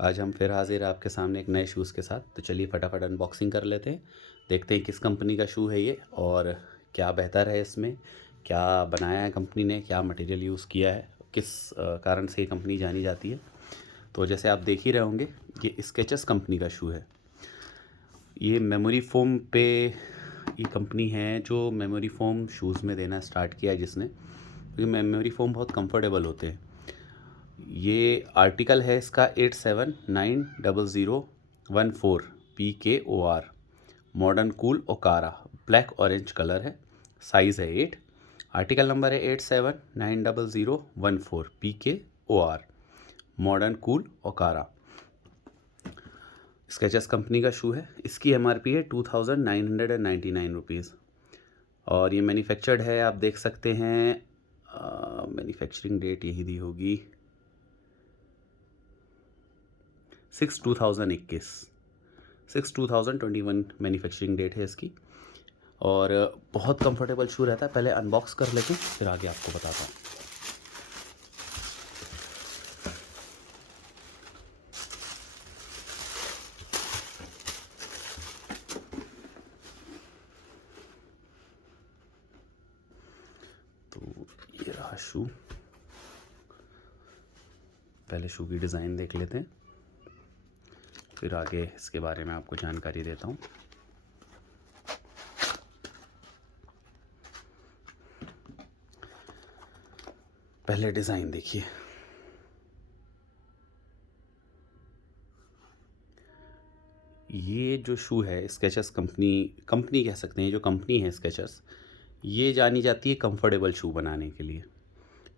आज हम फिर हाजिर हैं आपके सामने एक नए शूज़ के साथ। तो चलिए फटाफट अनबॉक्सिंग कर लेते हैं, देखते हैं किस कंपनी का शू है ये और क्या बेहतर है इसमें, क्या बनाया है कंपनी ने, क्या मटेरियल यूज़ किया है, किस कारण से ये कंपनी जानी जाती है। तो जैसे आप देख ही रहे होंगे, ये स्केचर्स कंपनी का शू है। ये मेमोरी फ़ोम पे ये कंपनी है जो मेमोरी फ़ोम शूज़ में देना स्टार्ट किया है जिसने, क्योंकि मेमोरी फ़ोम बहुत कंफर्टेबल होते हैं। ये आर्टिकल है इसका 879014 PKOR, मॉडर्न कूल ओकारा, ब्लैक ऑरेंज कलर है, साइज़ है 8। आर्टिकल नंबर है 879014 PKOR, मॉडर्न कूल ओकारा। स्केचर्स कंपनी का शू है। इसकी MRP है 2999 रुपीज़ और ये मैन्युफैक्चर्ड है, आप देख सकते हैं। मैन्युफैक्चरिंग डेट यही दी होगी 6/2021 मैन्युफैक्चरिंग डेट है इसकी। और बहुत कंफर्टेबल शू रहता है। पहले अनबॉक्स कर लेते हैं, फिर आगे आपको बताता हूँ। तो ये रहा शू। पहले शू की डिज़ाइन देख लेते हैं, फिर आगे इसके बारे में आपको जानकारी देता हूँ। पहले डिज़ाइन देखिए। ये जो शू है स्केचर्स कंपनी कह सकते हैं, जो कंपनी है स्केचर्स, ये जानी जाती है कंफर्टेबल शू बनाने के लिए।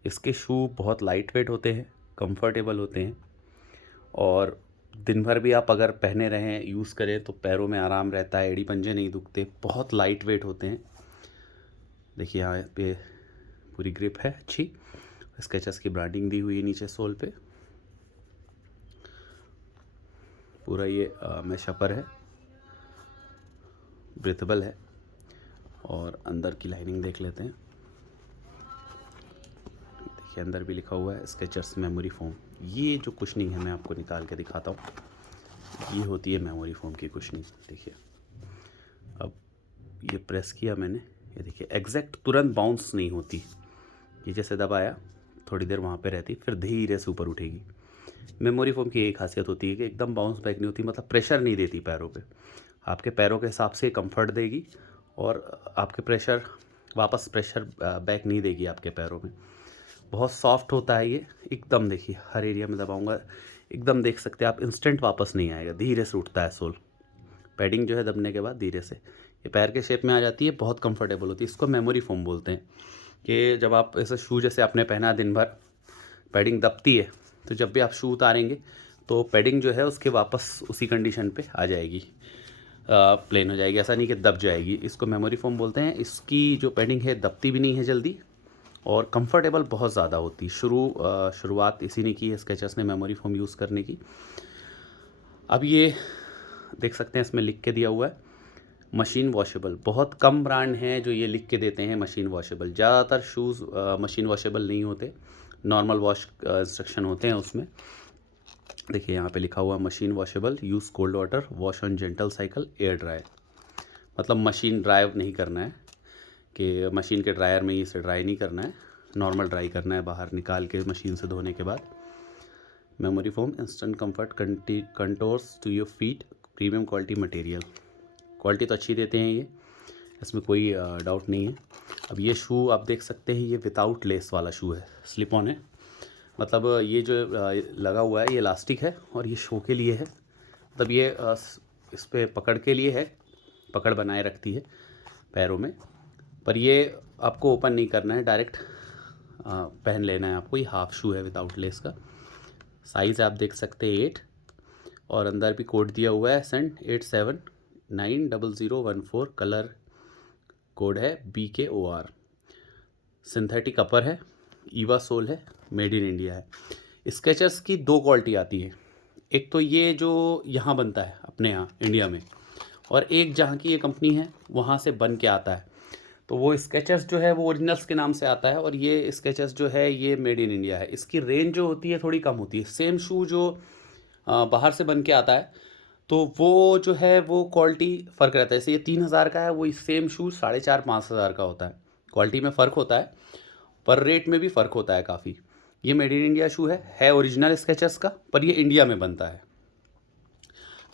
इसके शू बहुत लाइट वेट होते हैं, कंफर्टेबल होते हैं और दिन भर भी आप अगर पहने रहें, यूज़ करें तो पैरों में आराम रहता है, एड़ी पंजे नहीं दुखते, बहुत लाइट वेट होते हैं। देखिए यहाँ पे पूरी ग्रिप है अच्छी। स्केचर्स की ब्रांडिंग दी हुई है नीचे सोल पे। पूरा ये मैश अपर है, ब्रीथेबल है। और अंदर की लाइनिंग देख लेते हैं। देखिए अंदर भी लिखा हुआ है स्केचर्स मेमोरी फोम। ये जो कुशनिंग है मैं आपको निकाल के दिखाता हूँ, ये होती है मेमोरी फोम की कुशनिंग। देखिए अब ये प्रेस किया मैंने, ये देखिए एग्जैक्ट तुरंत बाउंस नहीं होती। ये जैसे दबाया थोड़ी देर वहाँ पे रहती, फिर धीरे से ऊपर उठेगी। मेमोरी फोम की यही खासियत होती है कि एकदम बाउंस बैक नहीं होती, मतलब प्रेशर नहीं देती पैरों पे। आपके पैरों के हिसाब से कंफर्ट देगी और आपके वापस प्रेशर बैक नहीं देगी आपके पैरों में। बहुत सॉफ्ट होता है ये एकदम। देखिए हर एरिया में दबाऊंगा, एकदम देख सकते हैं आप, इंस्टेंट वापस नहीं आएगा, धीरे से उठता है सोल। पैडिंग जो है दबने के बाद धीरे से ये पैर के शेप में आ जाती है, बहुत कंफर्टेबल होती है। इसको मेमोरी फोम बोलते हैं कि जब आप ऐसा शू जैसे आपने पहना दिन भर, पैडिंग दबती है, तो जब भी आप शू उतारेंगे तो पैडिंग जो है उसके वापस उसी कंडीशन पे आ जाएगी, प्लेन हो जाएगी। ऐसा नहीं कि दब जाएगी। इसको मेमोरी फोम बोलते हैं। इसकी जो पैडिंग है दबती भी नहीं है जल्दी और कंफर्टेबल बहुत ज़्यादा होती। शुरुआत इसी ने की है स्केचर्स ने मेमोरी फोम यूज़ करने की। अब ये देख सकते हैं इसमें लिख के दिया हुआ है मशीन वॉशेबल। बहुत कम ब्रांड हैं जो ये लिख के देते हैं मशीन वॉशेबल। ज़्यादातर शूज़ मशीन वॉशेबल नहीं होते, नॉर्मल वॉश इंस्ट्रक्शन होते हैं उसमें। देखिए यहाँ पे लिखा हुआ machine washable, use cold water, wash on gentle cycle, air dry. मतलब मशीन ड्राई नहीं करना है कि मशीन के ड्रायर में ही इसे ड्राई नहीं करना है, नॉर्मल ड्राई करना है बाहर निकाल के मशीन से धोने के बाद। Memory foam instant comfort contours to your feet, premium quality material. Quality तो अच्छी देते हैं ये, इसमें कोई डाउट नहीं है। अब ये शू आप देख सकते हैं, ये विदाउट लेस वाला शू है, स्लिप ऑन है। मतलब ये जो लगा हुआ है ये इलास्टिक है और ये शो के लिए है। मतलब ये इस पे पकड़ के लिए है, पकड़ बनाए रखती है पैरों में। पर ये आपको ओपन नहीं करना है, डायरेक्ट पहन लेना है आपको। ये हाफ शू है विदाउट लेस का। साइज़ आप देख सकते हैं 8 और अंदर भी कोड दिया हुआ है सेंट 879014। कलर कोड है BKOR। सिंथेटिक अपर है, ईवा सोल है, मेड इन इंडिया है। स्केचर्स की दो क्वालिटी आती है, एक तो ये जो यहाँ बनता है अपने यहाँ इंडिया में, और एक जहाँ की ये कंपनी है वहाँ से बन के आता है। तो वो स्केचर्स जो है वो ओरिजिनल्स के नाम से आता है और ये स्केचर्स जो है ये मेड इन इंडिया है। इसकी रेंज जो होती है थोड़ी कम होती है। सेम शू जो बाहर से बन के आता है, तो वो जो है वो क्वालिटी फ़र्क रहता है। जैसे ये 3,000 का है, वो सेम शू 4,500-5,000 का होता है। क्वालिटी में फ़र्क होता है, पर रेट में भी फ़र्क होता है काफ़ी। ये मेड इन इंडिया शू है ओरिजिनल स्केचर्स का, पर ये इंडिया में बनता है।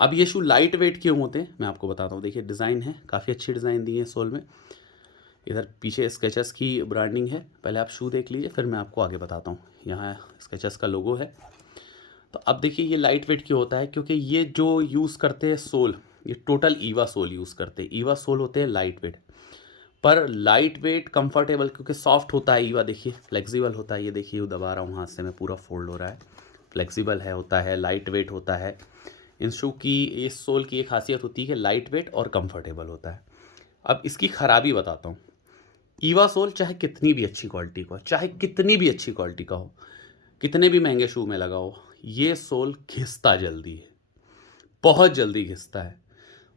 अब ये शू लाइट वेट क्यों होते हैं मैं आपको बताता हूँ। देखिए डिज़ाइन है, काफ़ी अच्छी डिज़ाइन दी है सोल में। इधर पीछे स्केचर्स की ब्रांडिंग है। पहले आप शू देख लीजिए, फिर मैं आपको आगे बताता हूँ। यहाँ स्केचर्स का लोगो है। तो अब देखिए ये लाइट वेट क्यों होता है, क्योंकि ये जो यूज़ करते हैं सोल, ये टोटल ईवा सोल यूज़ करते हैं। ईवा सोल होते हैं लाइट वेट, पर लाइट वेट कंफर्टेबल, क्योंकि सॉफ्ट होता है ईवा। देखिए फ्लेक्सिबल होता है, ये देखिए दबा रहा हूँ हाथ से मैं, पूरा फोल्ड हो रहा है। फ्लेक्सिबल है, होता है, लाइट वेट होता है। इन शू की, इस सोल की एक खासियत होती है कि लाइट वेट और कंफर्टेबल होता है। अब इसकी ख़राबी बताता हूँ। ईवा सोल चाहे कितनी भी अच्छी क्वालिटी का हो, चाहे कितनी भी अच्छी क्वालिटी का हो, कितने भी महंगे शू में लगा हो, ये सोल घिसता जल्दी है, बहुत जल्दी घिसता है।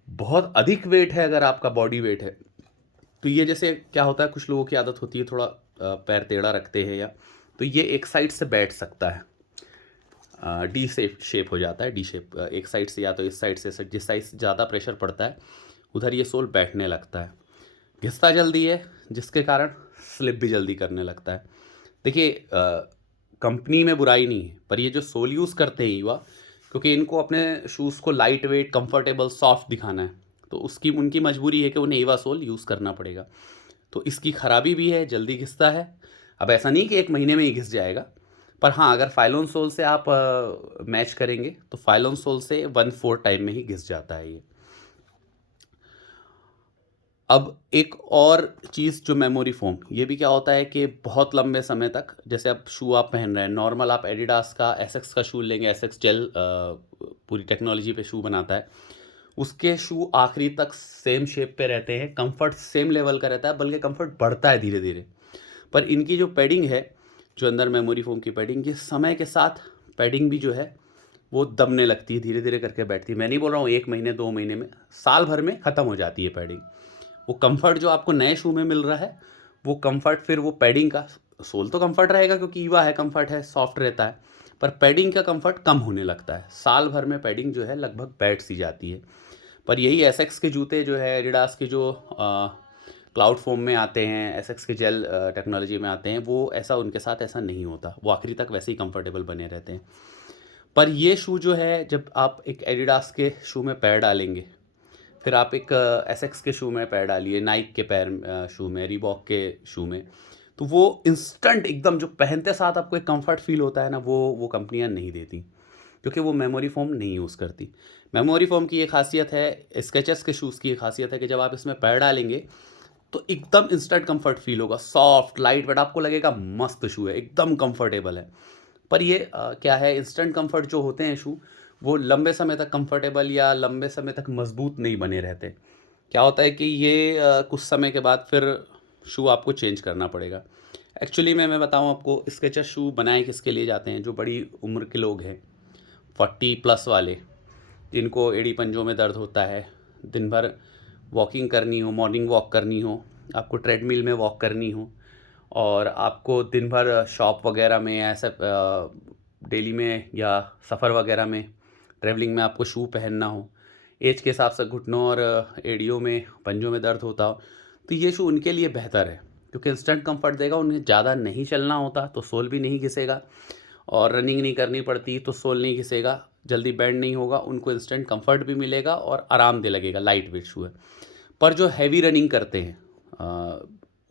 बहुत अधिक वेट है, अगर आपका बॉडी वेट है तो ये, जैसे क्या होता है, कुछ लोगों की आदत होती है थोड़ा पैर टेढ़ा रखते हैं, या तो ये एक साइड से बैठ सकता है, डी शेप हो जाता है। डी शेप एक साइड से, या तो इस साइड से, जिस साइड से ज़्यादा प्रेशर पड़ता है उधर ये सोल बैठने लगता है। घिसता जल्दी है, जिसके कारण स्लिप भी जल्दी करने लगता है। देखिए कंपनी में बुराई नहीं है, पर ये जो सोल यूज़ करते हैं ईवा, क्योंकि इनको अपने शूज़ को लाइट वेट, कंफर्टेबल, सॉफ्ट दिखाना है, तो उसकी उनकी मजबूरी है कि उन्हें ईवा सोल यूज़ करना पड़ेगा। तो इसकी ख़राबी भी है, जल्दी घिसता है। अब ऐसा नहीं कि 1 महीने में ही घिस जाएगा, पर हाँ, अगर फाइलोन सोल से आप मैच करेंगे तो फाइलोन सोल से 1/4 टाइम में ही घिस जाता है ये। अब एक और चीज़ जो मेमोरी फोम, ये भी क्या होता है कि बहुत लंबे समय तक, जैसे अब शू आप पहन रहे हैं नॉर्मल, आप एडिडास का एसएक्स का शू लेंगे, एसएक्स जेल पूरी टेक्नोलॉजी पे शू बनाता है, उसके शू आखिरी तक सेम शेप पे रहते हैं, कंफर्ट सेम लेवल का रहता है, बल्कि कंफर्ट बढ़ता है धीरे धीरे। पर इनकी जो पैडिंग है, जो अंदर मेमोरी फोम की पैडिंग, ये समय के साथ पैडिंग भी जो है वो दबने लगती है, धीरे धीरे करके बैठती है। मैं नहीं बोल रहा हूँ 1 महीने 2 महीने में, साल भर में ख़त्म हो जाती है पैडिंग। वो कंफर्ट जो आपको नए शू में मिल रहा है, वो कंफर्ट फिर वो पैडिंग का, सोल तो कंफर्ट रहेगा क्योंकि ईवा है, कंफर्ट है, सॉफ्ट रहता है, पर पैडिंग का कंफर्ट कम होने लगता है। साल भर में पैडिंग जो है लगभग बैठ सी जाती है। पर यही एसएक्स के जूते जो है, एडिडास के जो क्लाउड फोम में आते हैं, एसएक्स के जेल टेक्नोलॉजी में आते हैं, वो ऐसा, उनके साथ ऐसा नहीं होता, वो आखिरी तक वैसे ही कंफर्टेबल बने रहते हैं। पर ये शू जो है, जब आप एक एडिडास के शू में पैर डालेंगे, फिर आप एक एसएक्स के शू में पैर डालिए, नाइक के पैर शू में, रीबॉक के शू में, तो वो इंस्टेंट एकदम जो पहनते साथ आपको एक कंफर्ट फील होता है ना, वो कंपनियां नहीं देती, क्योंकि वो मेमोरी फोम नहीं यूज़ करती। मेमोरी फोम की ये खासियत है, स्केचर्स के शूज़ की ये खासियत है कि जब आप इसमें पैर डालेंगे तो एकदम इंस्टेंट कंफर्ट फील होगा, सॉफ्ट लाइट वेट, आपको लगेगा मस्त शू है, एकदम कंफर्टेबल है। पर ये क्या है, इंस्टेंट कंफर्ट जो होते हैं शू, वो लंबे समय तक कंफर्टेबल या लंबे समय तक मजबूत नहीं बने रहते। क्या होता है कि ये कुछ समय के बाद फिर शू आपको चेंज करना पड़ेगा। एक्चुअली मैं बताऊं आपको, स्केचर शू बनाए किसके लिए जाते हैं, जो बड़ी उम्र के लोग हैं, 40+ वाले, जिनको एड़ी पंजों में दर्द होता है, दिन भर वॉकिंग करनी हो, मॉर्निंग वॉक करनी हो, आपको ट्रेडमिल में वॉक करनी हो, और आपको दिन भर शॉप वगैरह में, ऐसा डेली में या सफ़र वगैरह में, ट्रैवलिंग में आपको शू पहनना हो, एज के हिसाब से घुटनों और एड़ियों में, पंजों में दर्द होता हो, तो ये शू उनके लिए बेहतर है, क्योंकि इंस्टेंट कंफर्ट देगा। उन्हें ज़्यादा नहीं चलना होता तो सोल भी नहीं घिसेगा, और रनिंग नहीं करनी पड़ती तो सोल नहीं घिसेगा, जल्दी बैंड नहीं होगा, उनको इंस्टेंट कंफर्ट भी मिलेगा और आरामदेह लगेगा, लाइट वेट शू है। पर जो हैवी रनिंग करते हैं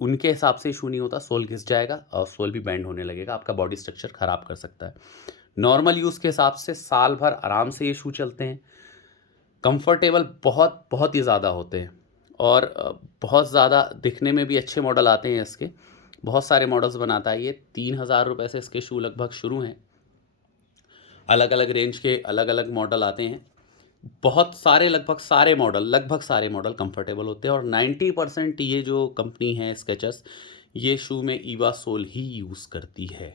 उनके हिसाब से इशू नहीं होता, सोल घिस जाएगा और सोल भी बैंड होने लगेगा, आपका बॉडी स्ट्रक्चर ख़राब कर सकता है। नॉर्मल यूज़ के हिसाब से साल भर आराम से ये शू चलते हैं, कंफर्टेबल बहुत बहुत ही ज़्यादा होते हैं, और बहुत ज़्यादा दिखने में भी अच्छे मॉडल आते हैं इसके, बहुत सारे मॉडल्स बनाता है ये। 3,000 रुपये से इसके शू लगभग शुरू हैं, अलग अलग रेंज के अलग अलग मॉडल आते हैं, बहुत सारे, लगभग सारे मॉडल कंफर्टेबल होते हैं। और 90% ये जो कंपनी है स्केचर्स, ये शू में ईवा सोल ही यूज़ करती है,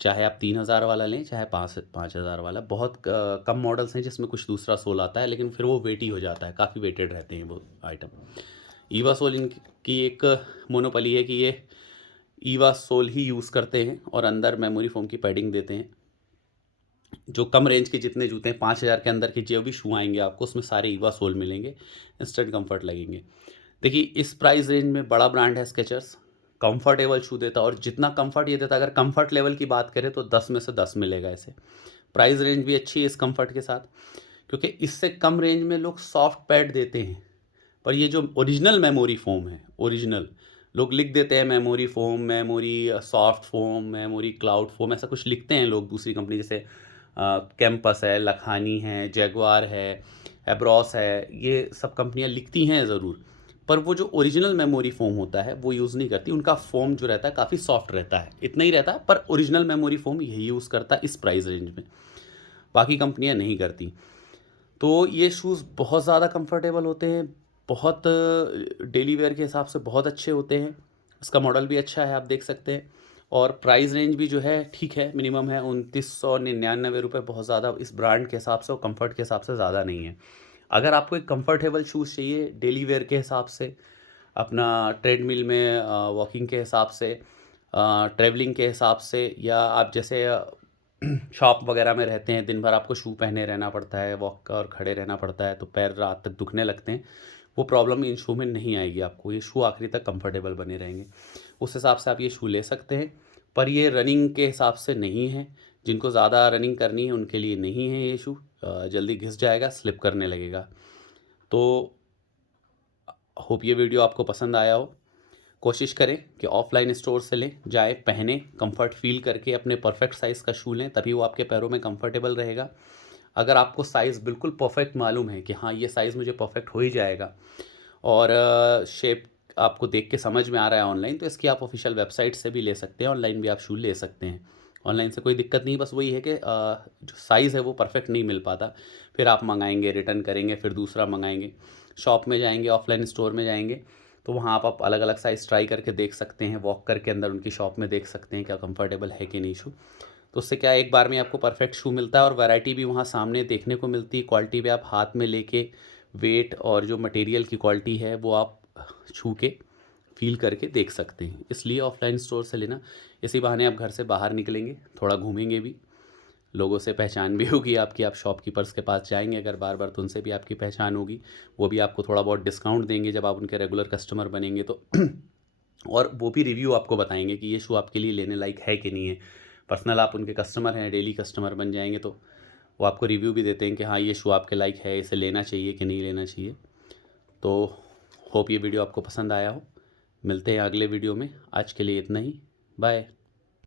चाहे आप 3,000 वाला लें, चाहे 5,000 वाला। बहुत कम मॉडल्स हैं जिसमें कुछ दूसरा सोल आता है, लेकिन फिर वो वेटी हो जाता है, काफ़ी वेटेड रहते हैं वो आइटम। ईवा सोल इनकी एक मोनोपली है कि ये ईवा सोल ही यूज़ करते हैं और अंदर मेमोरी फोम की पैडिंग देते हैं। जो कम रेंज के जितने जूते हैं 5,000 के अंदर के जो भी शू आएंगे आपको उसमें सारे ईवा सोल मिलेंगे, इंस्टेंट कंफर्ट लगेंगे। देखिए इस प्राइस रेंज में बड़ा ब्रांड है स्केचर्स, कंफर्टेबल शू देता है और जितना कंफर्ट ये देता है, अगर कंफर्ट लेवल की बात करें तो 10 में से 10 मिलेगा इसे। प्राइस रेंज भी अच्छी है इस कंफर्ट के साथ, क्योंकि इससे कम रेंज में लोग सॉफ्ट पैड देते हैं, पर ये जो ओरिजिनल मेमोरी फोम है, ओरिजिनल लोग लिख देते हैं memory foam, memory soft foam, memory cloud foam, ऐसा कुछ लिखते हैं लोग दूसरी कंपनी, जैसे कैंपस है, लखानी है, जैगवार है, एब्रॉस है, ये सब कंपनियां लिखती हैं ज़रूर, पर वो जो ओरिजिनल मेमोरी फोम होता है वो यूज़ नहीं करती। उनका फोम जो रहता है काफ़ी सॉफ्ट रहता है, इतना ही रहता है, पर ओरिजिनल मेमोरी फोम यही यूज़ करता है इस प्राइस रेंज में, बाकी कंपनियां नहीं करती। तो ये शूज़ बहुत ज़्यादा कंफर्टेबल होते हैं, बहुत डेली वेयर के हिसाब से बहुत अच्छे होते हैं। इसका मॉडल भी अच्छा है, आप देख सकते हैं, और प्राइस रेंज भी जो है ठीक है, मिनिमम है 2999 रुपये, बहुत ज़्यादा इस ब्रांड के हिसाब से और कंफर्ट के हिसाब से ज़्यादा नहीं है। अगर आपको एक कंफर्टेबल शूज़ चाहिए डेली वेयर के हिसाब से, अपना ट्रेडमिल में वॉकिंग के हिसाब से, ट्रैवलिंग के हिसाब से, या आप जैसे शॉप वगैरह में रहते हैं, दिन भर आपको शू पहने रहना पड़ता है, वॉक और खड़े रहना पड़ता है, तो पैर रात तक दुखने लगते हैं, वो प्रॉब्लम इन शू में नहीं आएगी आपको। ये शू आखिरी तक कंफर्टेबल बने रहेंगे, उस हिसाब से आप ये शू ले सकते हैं। पर ये रनिंग के हिसाब से नहीं है, जिनको ज़्यादा रनिंग करनी है उनके लिए नहीं है ये शू, जल्दी घिस जाएगा, स्लिप करने लगेगा। तो होप ये वीडियो आपको पसंद आया हो। कोशिश करें कि ऑफलाइन स्टोर से लें, जाए, पहने, कंफर्ट फील करके अपने परफेक्ट साइज़ का शू लें, तभी वो आपके पैरों में कंफर्टेबल रहेगा। अगर आपको साइज़ बिल्कुल परफेक्ट मालूम है कि हाँ ये साइज़ मुझे परफेक्ट हो ही जाएगा, और शेप आपको देख के समझ में आ रहा है ऑनलाइन, तो इसकी आप ऑफिशियल वेबसाइट से भी ले सकते हैं, ऑनलाइन भी आप शू ले सकते हैं। ऑनलाइन से कोई दिक्कत नहीं, बस वही है कि जो साइज़ है वो परफेक्ट नहीं मिल पाता, फिर आप मंगाएंगे, रिटर्न करेंगे, फिर दूसरा मंगाएंगे। शॉप में जाएंगे, ऑफलाइन स्टोर में जाएंगे, तो वहाँ आप अलग अलग साइज़ ट्राई करके देख सकते हैं, वॉक करके अंदर उनकी शॉप में देख सकते हैं क्या कंफर्टेबल है कि नहीं शू। तो उससे क्या है, एक बार में आपको परफेक्ट शू मिलता है और वैरायटी भी वहाँ सामने देखने को मिलती है। क्वालिटी भी आप हाथ में लेके वेट और जो मटेरियल की क्वालिटी है वो आप छू के फील करके देख सकते हैं, इसलिए ऑफलाइन स्टोर से लेना। इसी बहाने आप घर से बाहर निकलेंगे, थोड़ा घूमेंगे भी, लोगों से पहचान भी होगी आपकी, आप शॉपकीपर्स के पास जाएंगे अगर बार बार, तो उनसे भी आपकी पहचान होगी, वो भी आपको थोड़ा बहुत डिस्काउंट देंगे जब आप उनके रेगुलर कस्टमर बनेंगे तो और वो भी रिव्यू आपको बताएंगे कि ये शू आपके लिए लेने लायक है कि नहीं है। पर्सनल आप उनके कस्टमर हैं, डेली कस्टमर बन जाएंगे, तो वो आपको रिव्यू भी देते हैं कि हाँ ये शू आपके लायक है, इसे लेना चाहिए कि नहीं लेना चाहिए। तो होप ये वीडियो आपको पसंद आया हो। मिलते हैं अगले वीडियो में, आज के लिए इतना ही, बाय।